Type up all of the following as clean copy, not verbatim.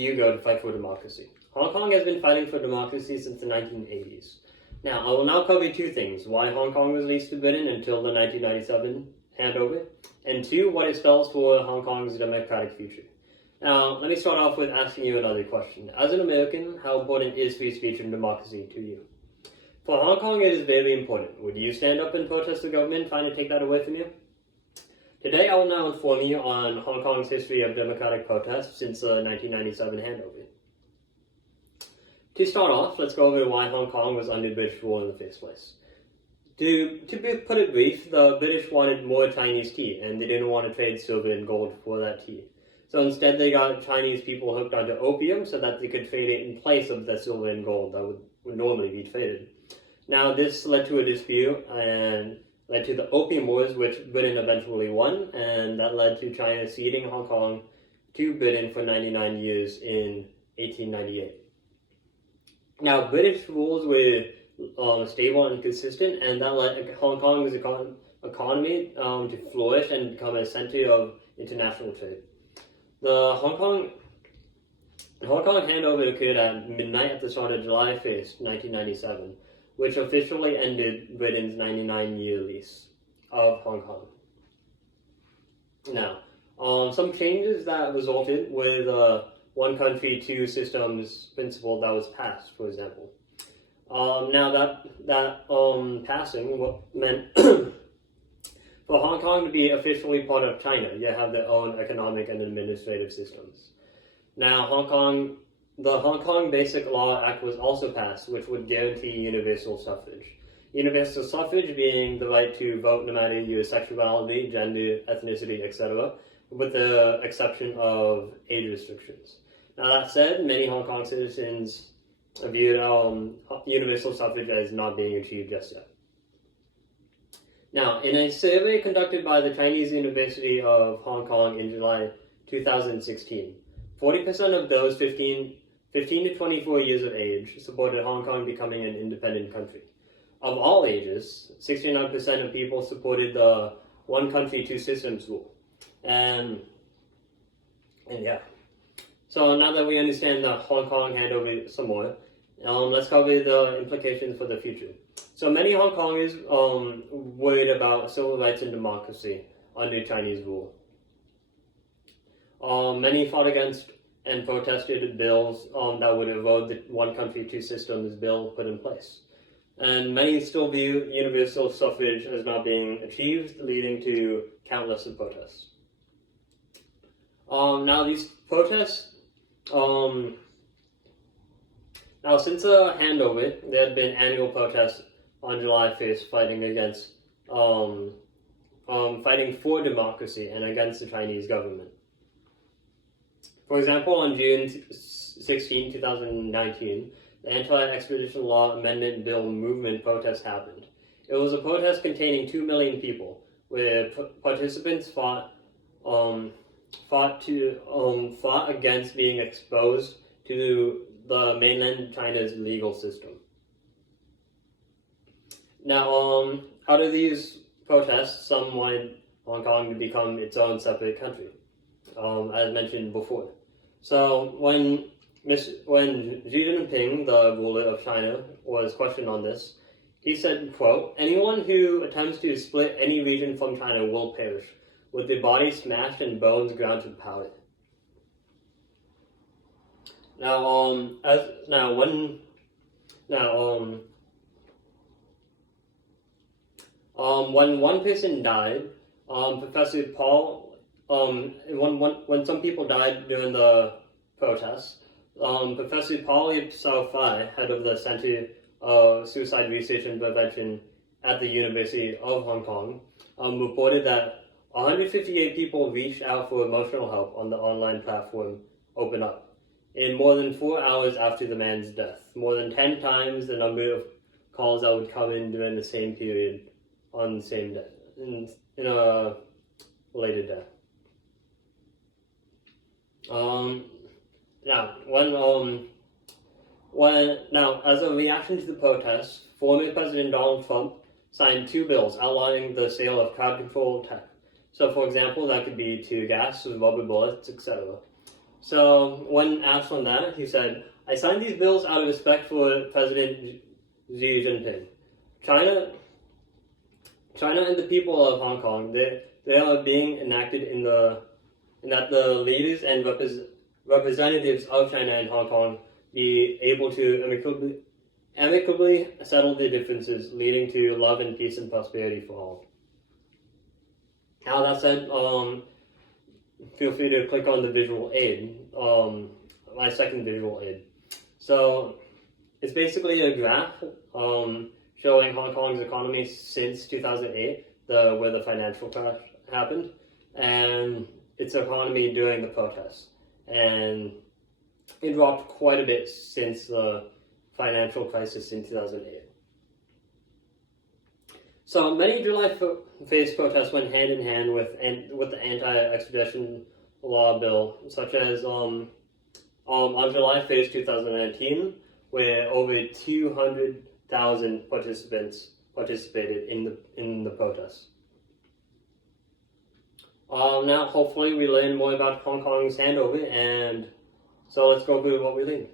you go to fight for democracy? Hong Kong has been fighting for democracy since the 1980s. Now, I will now cover two things: why Hong Kong was leased to Britain until the 1997 handover, and two, what it spells for Hong Kong's democratic future. Now, let me start off with asking you another question. As an American, how important is free speech and democracy to you? For Hong Kong, it is very important. Would you stand up and protest the government trying to take that away from you? Today, I will now inform you on Hong Kong's history of democratic protest since the 1997 handover. To start off, let's go over why Hong Kong was under British rule in the first place. To put it brief, the British wanted more Chinese tea, and they didn't want to trade silver and gold for that tea. So instead, they got Chinese people hooked onto opium so that they could trade it in place of the silver and gold that would normally be traded. Now, this led to a dispute and led to the Opium Wars, which Britain eventually won, and that led to China ceding Hong Kong to Britain for 99 years in 1898. Now, British rules were stable and consistent, and that led Hong Kong's economy to flourish and become a center of international trade. The Hong Kong handover occurred at midnight at the start of July 1st, 1997, which officially ended Britain's 99-year lease of Hong Kong. Now, some changes that resulted with one country, two systems principle that was passed, for example. Now that passing meant for Hong Kong to be officially part of China, you have their own economic and administrative systems. Now, the Hong Kong Basic Law Act was also passed, which would guarantee universal suffrage. Universal suffrage being the right to vote no matter your sexuality, gender, ethnicity, etc., with the exception of age restrictions. Now, that said, many Hong Kong citizens viewed universal suffrage as not being achieved just yet. Now, in a survey conducted by the Chinese University of Hong Kong in July 2016, 40% of those 15 to 24 years of age supported Hong Kong becoming an independent country. Of all ages, 69% of people supported the one country, two systems rule. And yeah. So now that we understand the Hong Kong handover some more, let's cover the implications for the future. So many Hong Kongers worried about civil rights and democracy under Chinese rule. Many fought against and protested bills that would erode the one country, two systems bill put in place. And many still view universal suffrage as not being achieved, leading to countless protests. Now these protests, now since the handover, there had been annual protests on July 1st fighting against, fighting for democracy and against the Chinese government. For example, on June 16, 2019, the Anti-Extradition Law Amendment Bill movement protest happened. It was a protest containing 2 million people, where participants fought against being exposed to the mainland China's legal system. Now, out of these protests, some wanted Hong Kong to become its own separate country, as mentioned before. So when Xi Jinping, the ruler of China, was questioned on this, he said, quote, "Anyone who attempts to split any region from China will perish, with their bodies smashed and bones ground to powder." When one person died, Professor Paul, when some people died during the protests, Professor Paul Sao-Fai, head of the Center of Suicide Research and Prevention at the University of Hong Kong, reported that 158 people reached out for emotional help on the online platform Open Up in more than 4 hours after the man's death, more than 10 times the number of calls that would come in during the same period on the same day, in a later day. Now, as a reaction to the protests, former President Donald Trump signed 2 bills outlining the sale of crowd control tech. So, for example, that could be tear gas, rubber bullets, etc. So when asked on that, he said, "I signed these bills out of respect for President Xi Jinping. China, China and the people of Hong Kong, they are being enacted in that the leaders and representatives of China and Hong Kong be able to amicably settle their differences, leading to love and peace and prosperity for all." Now that said, feel free to click on the visual aid, my second visual aid. So it's basically a graph showing Hong Kong's economy since 2008, where the financial crash happened, and its economy during the protests. And it dropped quite a bit since the financial crisis in 2008. So many July 1st protests went hand in hand with the anti-extradition law bill, such as on July 1st, 2019, where over 200,000 participants participated in the protests. Now, hopefully, we learn more about Hong Kong's handover, and so let's go through what we learned.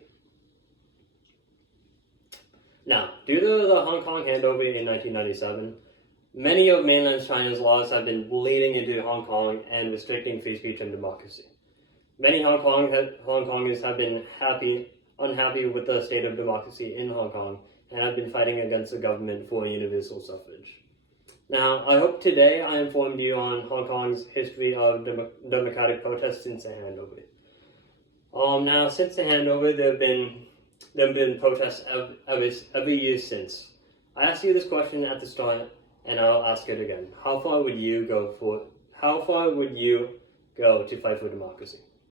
Now, due to the Hong Kong handover in 1997, many of mainland China's laws have been bleeding into Hong Kong and restricting free speech and democracy. Many Hong Kongers have been unhappy with the state of democracy in Hong Kong and have been fighting against the government for universal suffrage. Now, I hope today I informed you on Hong Kong's history of democratic protests since the handover. Now, since the handover, there have been protests every year since. I asked you this question at the start, and I'll ask it again. How far would you go to fight for democracy?